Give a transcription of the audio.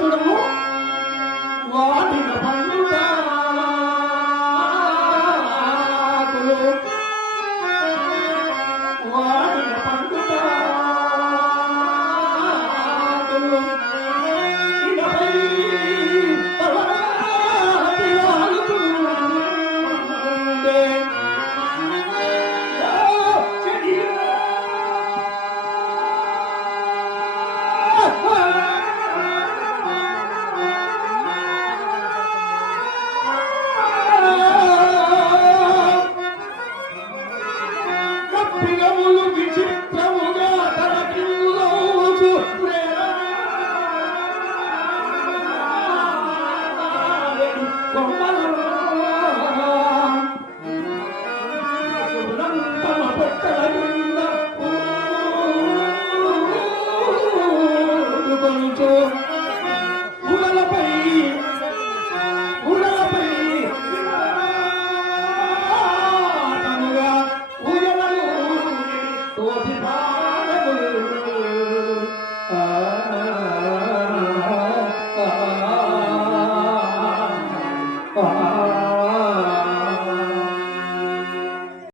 చూడము Hallelujah. অভিমান